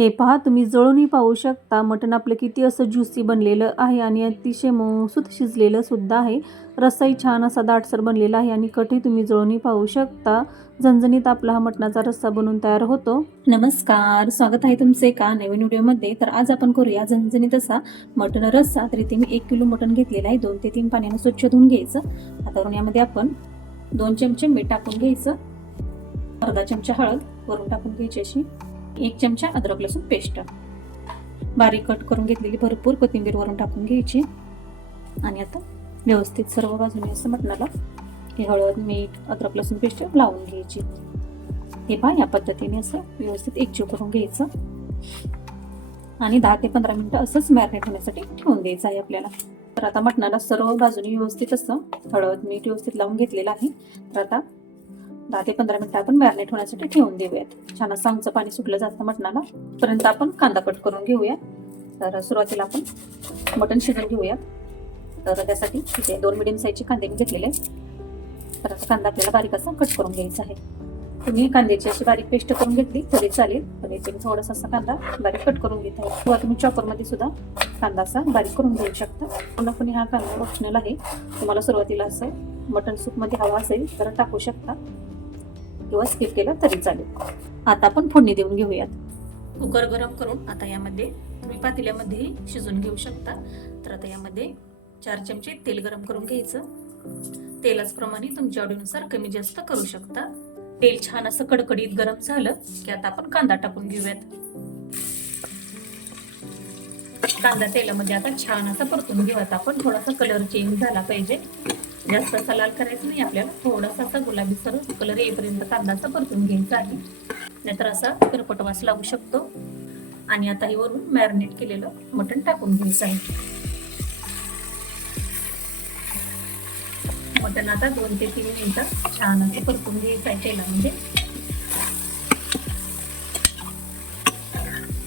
हे पहा, तुम्ही जळूनही पाहू शकता मटण आपलं किती असं ज्युसी बनलेलं आहे आणि अतिशय मऊसूत शिजलेलं सुद्धा आहे. रस्साही छान असा दाटसर बनलेला आहे आणि कटही तुम्ही जळूनही पाहू शकता. झणझणीत आपला हा मटणाचा रस्सा बनून तयार होतो. नमस्कार, स्वागत आहे तुमचे एका नवीन व्हिडिओमध्ये. तर आज आपण करूया झणझणीत असा मटण रस्सा. तर इथे मी 1 किलो मटण घेतलेलं आहे. 2 ते 3 पाण्याने स्वच्छ धुवून घ्यायचं. आता यामध्ये आपण 2 चमचे मीठ टाकून घ्यायचं, अर्धा चमचा हळद वरून टाकून घ्यायची अशी, 1 चमचा अद्रक लसूण पेस्ट बारीक कट करून घेतलेली, भरपूर कोथिंबीर वरून टाकून घ्यायची. आणि आता व्यवस्थित सर्व बाजूने असं मटणाला हे हळद मीठ अद्रक लसूण पेस्ट लावून घ्यायची. हे पहा, या पद्धतीने असं व्यवस्थित एकजीव करून घ्यायचं आणि 10 ते 15 मिनिटं असंच मॅरिनेट होण्यासाठी ठेवून द्यायचं आहे आपल्याला. तर आता मटणाला सर्व बाजूने व्यवस्थित असं हळद मीठ व्यवस्थित लावून घेतलेलं आहे. तर आता 10 ते 15 मिनिटं आपण मॅरिनेट होण्यासाठी ठेवून देऊयात. छान असं आमचं पाणी सुटलं जातं मटणाला. पर्यंत आपण कांदा कट करून घेऊया. तर सुरुवातीला आपण मटण शिजवून घेऊया. तर त्यासाठी इथे 2 मिडियम साईजचे कांदे मी घेतलेले आहेत. तर आता कांदा आपल्याला बारीक असा कट करून घ्यायचा आहे. तुम्ही कांद्याची अशी बारीक पेस्ट करून घेतली तरी चालेल, पण इथे मी थोडासा असा कांदा बारीक कट करून घेत आहे. किंवा तुम्ही चॉपरमध्ये सुद्धा कांदा असा बारीक करून घेऊ शकता. पूर्णपणे हा कांदा ऑप्शनल आहे. तुम्हाला सुरुवातीला असं मटण सूपमध्ये हवा असेल तर टाकू शकता किंवा स्किप केलं तरी चालेल. आता आपण फोडणी देऊन घेऊयात. कुकर गरम करून आता यामध्ये तुम्ही पातेल्यामध्ये शिजवून घेऊ शकता. तर आता यामध्ये 4 चमचे तेल गरम करून घ्यायचं. तेलाच प्रमाणे तुमच्या आवडीनुसार कमी जास्त करू शकता. तेल छान असं कडकडीत गरम झालं की आता आपण कांदा टाकून घेऊयात. कांदा तेलामध्ये आता छान असा परतून घेऊयात आपण. थोडासा कलर चेंज झाला पाहिजे, जास्त असा लाल करायचं नाही आपल्याला. थोडासा असा गुलाबी सर कलर येईपर्यंत कांदा असा परतून घ्यायचा आहे, नाहीतर असा करपट वास लागू शकतो. आणि आता हे वरून मॅरिनेट केलेलं मटण टाकून घ्यायचं आहे. मटण आता 2 ते 3 मिनिटं छान असं परतून घ्यायचं आहे तेलामध्ये.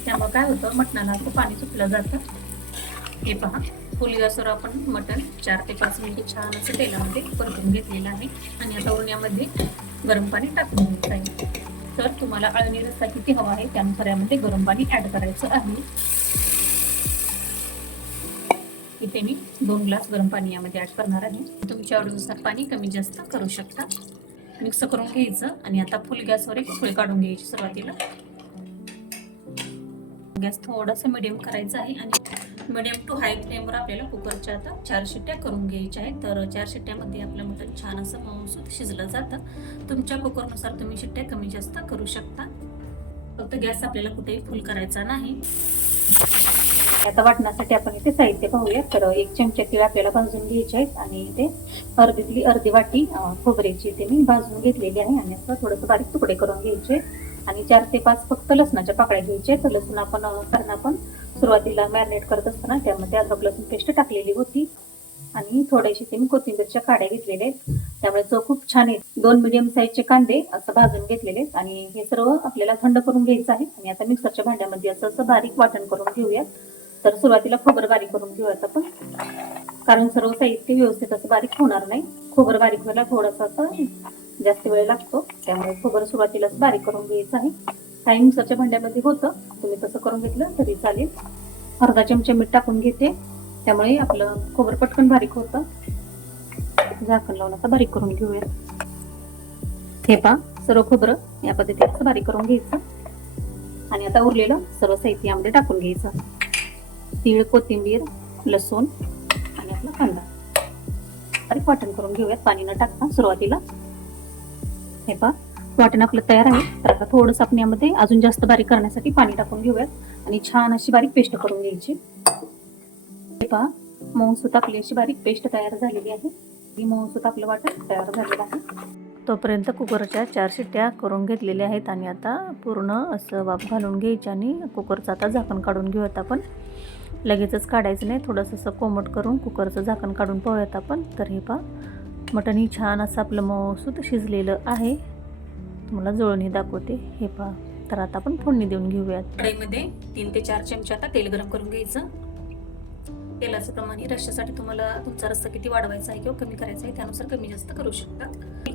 त्यामुळे काय होतं, मटणाला असं पाणी सुटलं जातं. हे पहा, फुल गॅसवर आपण मटण 4 ते 5 मिनिटे छान असं तेलामध्ये परतून घेतलेलं आहे. आणि आता वरून यामध्ये गरम पाणी टाकून घ्यायचं आहे. तर तुम्हाला अळणी रस्सा किती हवा आहे त्यानुसार यामध्ये गरम पाणी ऍड करायचं आहे. इथे मी 2 ग्लास गरम पाणी यामध्ये ऍड करणार आहे. तुमच्या आवडीनुसार पाणी कमी जास्त करू शकता. मिक्स करून घ्यायचं आणि आता फुल गॅसवर एक उकळी काढून घ्यायची. सुरुवातीला गॅस थोडासा मिडियम करायचा आहे आणि मिडियम टू हाय फ्लेमवर आपल्याला कुकरच्या आता 4 शिट्ट्या करून घ्यायच्या आहेत. तर 4 शिट्ट्यामध्ये आपलं मटण छान असं मऊसूत शिजलं जातं. तुमच्या कुकरनुसार तुम्ही शिट्ट्या कमी जास्त करू शकता. फक्त गॅस आपल्याला कुठेही फुल करायचा नाही. आता वाटण्यासाठी आपण इथे साहित्य पाहूया. तर 1 चमचा तीळ आपल्याला भाजून घ्यायचे आहेत आणि इथे अर्धी वाटी खोबऱ्याची इथे मी भाजून घेतलेली आहे आणि असं थोडंसं बारीक तुकडे करून घ्यायचे. आणि 4 ते 5 फक्त लसणाच्या पाकळ्या घ्यायच्या. तर लसूण आपण सुरुवातीला मॅरिनेट करत असताना त्यामध्ये अद्रक लसूण पेस्ट टाकलेली होती आणि थोड्याशी ते मी कोथिंबीरच्या काड्या घेतलेल्या आहेत. त्यामुळे चव खूप छान आहे. 2 मिडियम साईजचे कांदे असं भाजून घेतलेले आहेत आणि हे सर्व आपल्याला थंड करून घ्यायचं आहे. आणि आता मिक्सरच्या भांड्यामध्ये असं बारीक वाटण करून घेऊयात. तर सुरुवातीला खोबरं बारीक करून घेऊयात आपण, कारण सर्व साहित्य व्यवस्थित असं बारीक होणार नाही. खोबरं बारीक व्हायला थोडासा असं जास्त वेळ लागतो, त्यामुळे खोबरं सुरुवातीलाच बारीक करून घ्यायचं आहे. काही मिक्सरच्या भांड्यामध्ये होतं, तुम्ही तसं करून घेतलं तरी चालेल. अर्धा चमचा मीठ टाकून घेते, त्यामुळे आपलं खोबरं पटकन बारीक होतं. झाकण लावून असं बारीक करून घेऊया. हे पहा, सर्व खोबरं या पद्धतीने असं बारीक करून घ्यायचं आणि आता उरलेलं सर्व साहित्य यामध्ये टाकून घ्यायचं. तीळ कोथिंबीर लसूण आणि आपला कांदा बारीक वाटण करून घेऊयात पाणी न टाकता सुरुवातीला. हे पहा, वाटण आपलं तयार आहे. तर आता थोडंसं आपण यामध्ये अजून जास्त बारीक करण्यासाठी पाणी टाकून घेऊयात आणि छान अशी बारीक पेस्ट करून घ्यायची. हे पहा, मऊसूत आपली अशी बारीक पेस्ट तयार झालेली आहे. ही मऊसूत आपलं वाटण तयार झालेलं आहे. तोपर्यंत कुकरच्या 4 शिट्ट्या करून घेतलेल्या आहेत आणि आता पूर्ण असं वाफ घालून घ्यायची आणि कुकरचं आता झाकण काढून घेऊयात आपण. लगेचच काढायचं नाही, थोडंसं असं कोमट करून कुकरचं झाकण काढून पाहूयात आपण. तर हे पहा, मटण ही छान असं आपलं मऊसूत शिजलेलं आहे. तुम्हाला जळणी दाखवते. हे पहा, तर आता आपण फोडणी देऊन घेऊयात. कढईमध्ये 3 ते 4 चमचे आता तेल गरम करून घ्यायचं. तेलाचं प्रमाण हे रश्श्यासाठी तुम्हाला तुमचा रस्सा किती वाढवायचा आहे किंवा कमी करायचा आहे त्यानुसार कमी जास्त करू शकता.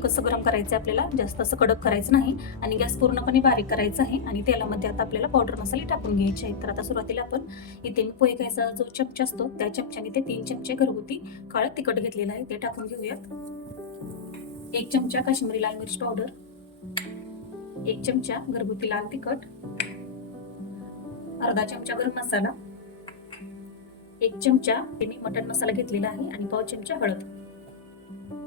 कसं गरम करायचं आहे आपल्याला, जास्त असं कडक करायचं नाही आणि गॅस पूर्णपणे बारीक करायचा आहे. आणि तेलामध्ये आता आपल्याला पावडर मसाले टाकून घ्यायचे आहेत. तर आता सुरुवातीला आपण इथे मी पोहे खायचा जो चमचा असतो त्या चमच्याने ते 3 चमचे घरगुती काळं तिखट घेतलेलं आहे ते टाकून घेऊयात. 1 चमचा काश्मीरी लाल मिरची पावडर, 1 चमचा घरगुती लाल तिखट, अर्धा चमचा गरम मसाला, 1 चमचा मी मटण मसाला घेतलेला आहे आणि पाव चमचा हळद.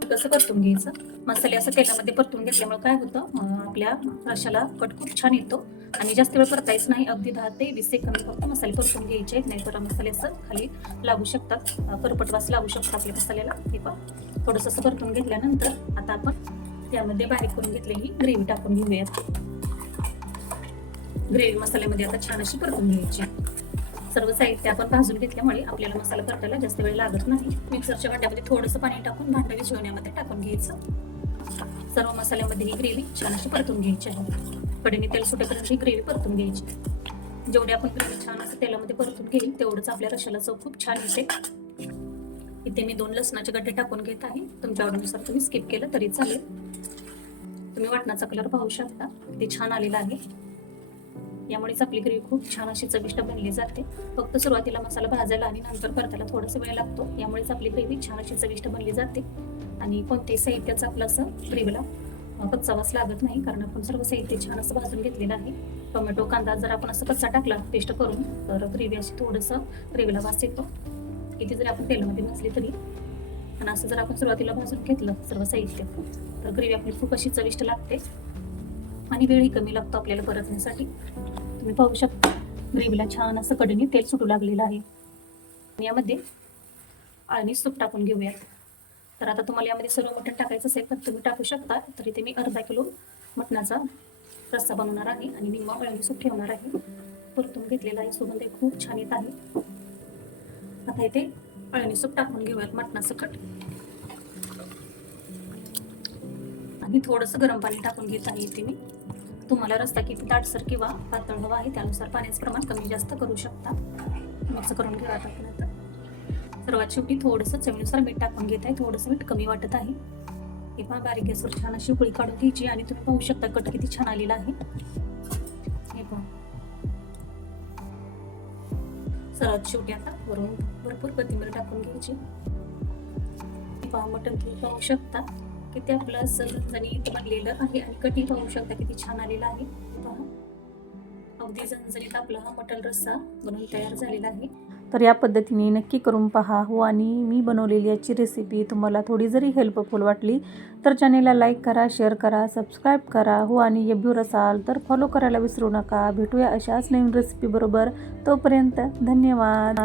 कसं परतून घ्यायचं, मसाले असं तेलामध्ये परतून घेतल्यामुळे काय होतं आपल्या रश्श्याला कट खूप छान येतो आणि जास्त वेळ परतायच नाही. अगदी 10 ते 20 सेकंद फक्त मसाले परतून घ्यायचे आहेत, नाहीतर मसाले असं खाली लागू शकतात, करपट वास लागू शकतो आपल्या मसाल्याला. हे पण थोडंसं असं परतून घेतल्यानंतर आता आपण त्यामध्ये बारीक करून घेतलेली ग्रेव्ही टाकून घेऊयात. ग्रेव्ही मसाल्यामध्ये आता छान अशी परतून घ्यायची. सर्व साहित्य आपण भाजून घेतल्यामुळे आपल्याला मसाला परतायला जास्त वेळ लागत नाही. मिक्सरच्या भांड्यामध्ये थोडंसं पाणी टाकून भांडं विझवण्यामध्ये टाकून घ्यायचं. सर्व मसाल्यामध्ये ही ग्रेव्ही छान अशी परतून घ्यायची आहे. कढईने तेल सुटेपर्यंत ही ग्रेव्ही परतून घ्यायची. जेवढी आपण ग्रेव्ही छान असं तेलामध्ये परतून घेईल तेवढंच आपल्या रश्श्याला चव खूप छान येते. इथे मी 2 लसणाचे गड्डे टाकून घेत आहे. तुमच्या आवडीनुसार तुम्ही स्किप केलं तरी चालेल. तुम्ही वाटणाचा कलर पाहू शकता, किती छान आलेला आहे. यामुळेच आपली ग्रेव्ही खूप छान अशी चविष्ट बनली जाते. फक्त सुरुवातीला मसाला भाजायला आणि नंतर परतायला थोडासा वेळ लागतो, यामुळेच आपली ग्रेव्ही छान अशी चविष्ट बनली जाते. आणि कोणत्याही साहित्याचा आपलं असं ग्रेव्हीला कच्चा वास लागत नाही, कारण आपण सर्व साहित्य छान असं भाजून घेतलेलं आहे. टोमॅटो कांदा जर आपण असं कच्चा टाकला पेस्ट करून तर ग्रेव्ही अशी थोडंसं ग्रेव्हीला वास येतो, किती जरी आपण तेलामध्ये भाजली तरी. आणि असं जर आपण सुरुवातीला भाजून घेतलं सर्व साहित्य तर ग्रेव्ही आपली खूप अशी चविष्ट लागते आणि वेळही कमी लागतो आपल्याला परतण्यासाठी. तुम्ही पाहू शकता ग्रेव्हीला छान असं कडेने तेल सुटू लागलेलं आहे. यामध्ये अळणी सूप टाकून घेऊयात. तर आता तुम्हाला यामध्ये सर्व मटण टाकायचं असेल तर तुम्ही टाकू शकता. तर इथे मी अर्धा किलो मटणाचा रस्सा बनवणार आहे आणि निम्मा अळणी सूप ठेवणार आहे. परतून घेतलेला आहे, सुगंध खूप छान येत आहे. आता इथे अळणी सूप टाकून घेऊयात मटणासकट आणि थोडंसं गरम पाणी टाकून घेत आहे इथे मी. तुम्हाला रस्सा किती दाटसर किंवा पातळ हवा आहे त्यानुसार पाण्याचं प्रमाण कमी जास्त करू शकता. मिक्स करून घेऊया आपण आता. सर्वात शेवटी थोडंसं चवीनुसार मीठ टाकून घेत आहे. थोडंसं मीठ कमी वाटत आहे. हे पहा बारीक गॅसवर छान अशी उकळी काढून घ्यायची आणि तुम्ही पाहू शकता कट किती छान आलेला आहे. हे पहा सर्वात शेवटी आता वरून भरपूर कोथिंबीर टाकून घ्यायची. हे पहा मटण तुम्ही पाहू शकता किती आपलं असं झणझणीत बनलेलं आहे आणि कटी पाहू शकता किती छान आलेला आहे. पहा अगदी झणझणीत आपला हा मटण रस्सा बनवून तयार झालेला आहे. तर या पद्धतीने नक्की करून पहा हो. आणि मी बनवलेली याची रेसिपी तुम्हाला थोडी जरी हेल्पफुल वाटली तर चॅनेलला लाईक करा, शेअर करा, सबस्क्राईब करा हो. आणि एब्यूर असाल तर फॉलो करायला विसरू नका. भेटूया अशाच नवीन रेसिपी बरोबर. तोपर्यंत धन्यवाद.